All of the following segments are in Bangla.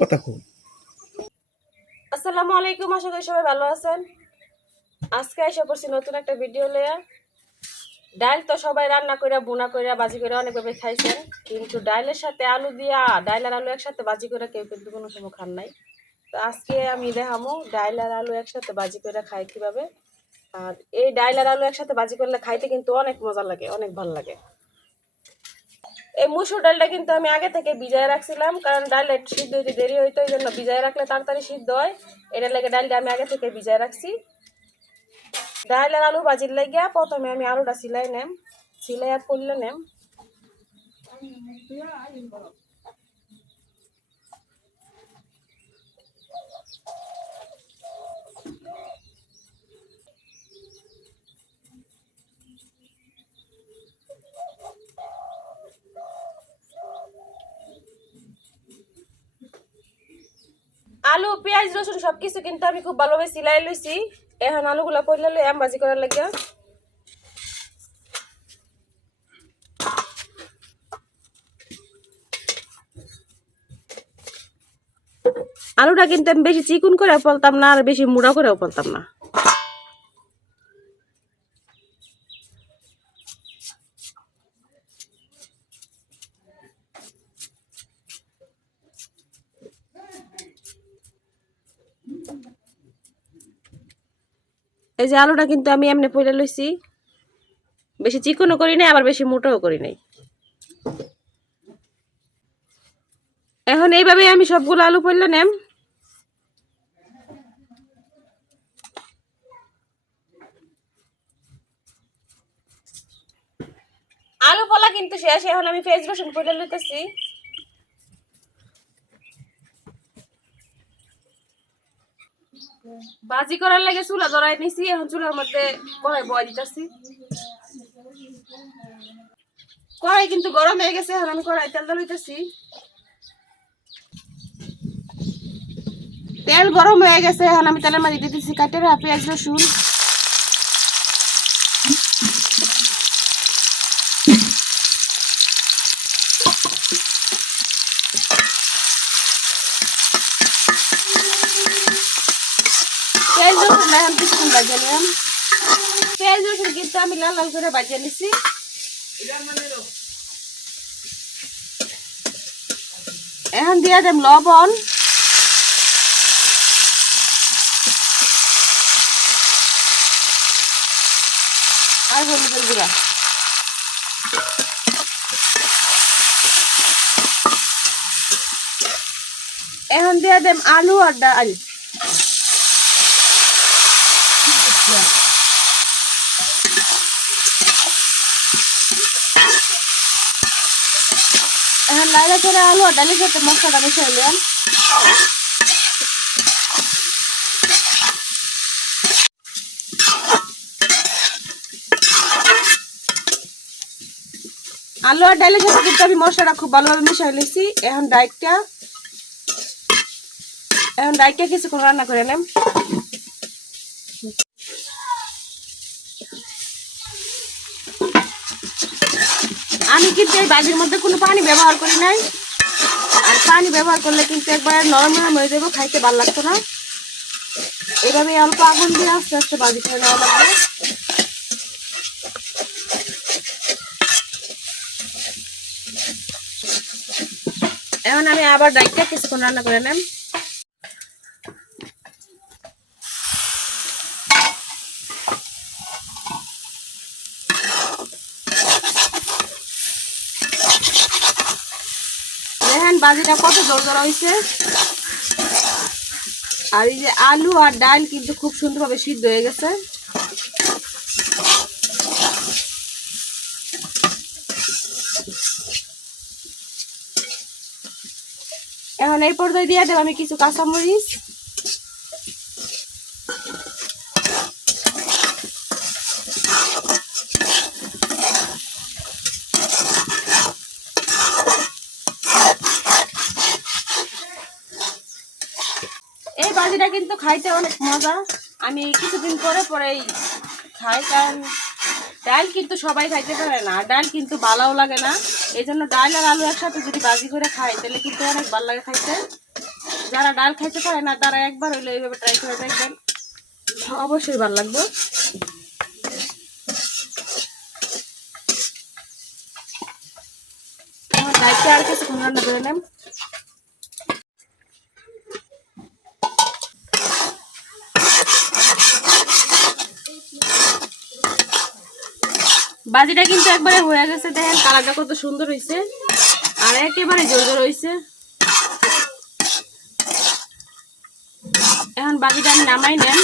কথা খুব আসসালামু আলাইকুম, আশা করি সবাই ভালো আছেন। আজকে এসে পড়ছি নতুন একটা ভিডিও লইয়া ডাল তো সবাই রান্না কইরা বুনা কইরা, বাজি করে অনেকভাবে খাইছেন। কিন্তু ডালের সাথে আলু দিয়া ডাল আর আলু একসাথে বাজি করে কেউ কিন্তু কোনো সময় খান নাই। তো আজকে আমি দেখামো ডাল আর আলু একসাথে বাজি করে খাই কীভাবে। আর এই ডাল আর আলু একসাথে বাজি করলে খাইতে কিন্তু অনেক মজা লাগে, অনেক ভালো লাগে। এই মুসুর ডালটা কিন্তু আমি আগে থেকে ভিজায় রাখছিলাম, কারণ ডাল সিদ্ধ হইতে দেরি হইতো, এই জন্য ভিজায় রাখলে তাড়াতাড়ি সিদ্ধ হয়। এটা লেগে ডালটা আমি আগে থেকে ভিজায় রাখছি। ডাল আর আলু ভাজির লাগিয়া প্রথমে আমি আলুটা সিলাই নেম সিলাই আর করলে নেম। আলু, পেঁয়াজ, রসুন সব কিছু কিন্তু আমি খুব ভালোভাবে সিলাই লইছি। এখন আলুগুলা পড়লে লই ভাজি করার লাগিয়া। আলুটা কিন্তু আমি বেশি চিকুন করে ফলতাম না, আর বেশি মুড়া করেও ফলতাম না। এই যে আলুটা কিন্তু আমি এমনি পয়লা লইছি। বেশি চিকনও করি নাই, আবার বেশি মোটাও করি নাই। এখন এইভাবে আমি সবগুলো আলু পয়লা নেম। আলু পলা কিন্তু শেষ, এখন আমি পেঁয়াজ রসুন পয়লা লইতেছি। বাজি করার লাগে চুলা ধরাই নিছি, এখন চুলার মধ্যে কড়াই বয় দিতেছি। কড়াই কিন্তু গরম হয়ে গেছে, এখন আমি কড়াই তেল দিতেছি। তেল গরম হয়ে গেছে, এখন আমি তেলের মাঝে দিতেছি কাটের পেঁয়াজ, রসুন। রসুন এখন কিছুক্ষণ বাজিয়ে দিয়ে দেব লবণ। আর হলুদের গুঁড়া। এখন দিয়ে দেব আলু আর ডাল। লাইলা করে আলু ডালের সাথে মশলাটা নিলাম আলু আর ডালের সাথে কিন্তু আমি মশলাটা খুব ভালোভাবে মিশিয়ে নিয়েছি এখন ডাইকটা এখন ডাইকটা কিছুক্ষণ রান্না করে নেম। আমি কিন্তু এই বাজির মধ্যে কোনো পানি ব্যবহার করি নাই। আর পানি ব্যবহার করলে কিন্তু একবার নরম নরম হয়ে যাব, খাইতে ভালো লাগতো না। এভাবে অল্প আগুন দিয়ে আস্তে আস্তে বাজি করে নেওয়া লাগবে। এখন আমি আবার ডাইটটা কিছুক্ষণ রান্না করে নেন দেখেন বাজিটা কত জোর জোর হয়েছে? আর এই যে আলু আর ডাল কিন্তু খুব সুন্দরভাবে সিদ্ধ হয়ে গেছে। এখন এই পর্যায়ে দিয়ে দেব আমি কিছু কাঁচামরিচ। এই বাজিটা কিন্তু খাইতে অনেক মজা। আমি কিছুদিন পরে পরেই খাই, কারণ ডাল কিন্তু সবাই খাইতে পারে না ডাল কিন্তু ভালোও লাগে না। এই জন্য ডাল আর আলু একসাথে যদি বাজি করে খাই, তাহলে কিন্তু অনেক ভালো লাগে খাইতে। যারা ডাল খাইতে পারে না, তারা একবার হইলে এইভাবে ট্রাই করে দেখবেন। অবশ্যই ভালো লাগবে। আর কিছু রান্না করে নেন বাজিটা কিন্তু একবারে হয়ে গেছে, দেখেন কালারটা কত সুন্দর হয়েছে আর একেবারে জোর জোর হয়েছে এখন বাজিটা আমি নামাই নেন।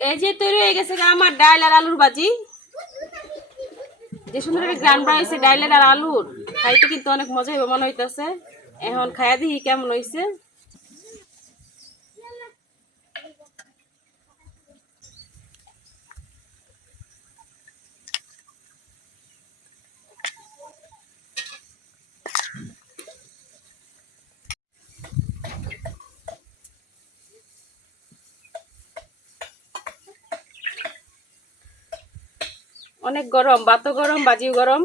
এই যে তৈরি হয়ে গেছে আমার ডাল আর আলুর বাজি যে সুন্দর একটা গ্রান হয়েছে ডাইলের আর আলুর। খাইতে কিন্তু অনেক মজা হবে মনে হইতেছে। এখন খাইয়া দিই কেমন হয়েছে অনেক গরম ভাতও গরম, বাজিও গরম।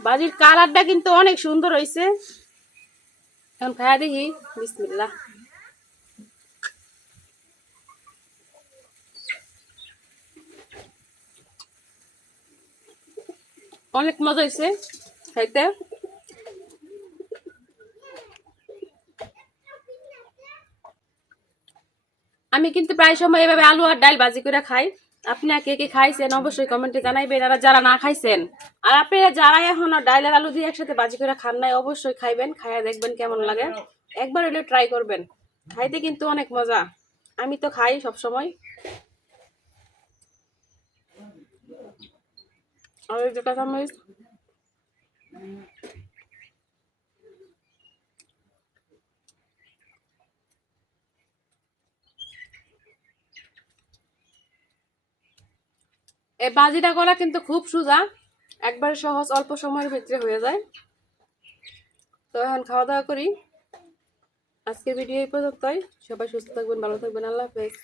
বাজির কালারটা কিন্তু অনেক সুন্দর হয়েছে এখন খায়া দেখি, বিসমিল্লাহ। অনেক মজা হয়েছে খাইতে। আমি কিন্তু প্রায় সময় এভাবে আলু আর ডাল ভাজি করে খাই। আপনি কে কে খাইছেন অবশ্যই কমেন্টে জানাইবেন। আর যারা না খাইছেন, আর আপনারা যারা এখনও ডাল আর আলু দিয়ে একসাথে ভাজি করে খান নাই, অবশ্যই খাইবেন, খাইয়া দেখবেন কেমন লাগে। একবার হলে ট্রাই করবেন। খাইতে কিন্তু অনেক মজা। আমি তো খাই সব সময় আর এই যে কাঁচামরিচ। এই বাজিটা করা কিন্তু খুব সোজা। একবার সহজ, অল্প সময়ের ভিতরে হয়ে যায়। তো এখন খাওয়া দাওয়া করি। আজকের ভিডিও এই পর্যন্তই। সবাই সুস্থ থাকবেন, ভালো থাকবেন। আল্লাহ হাফেজ।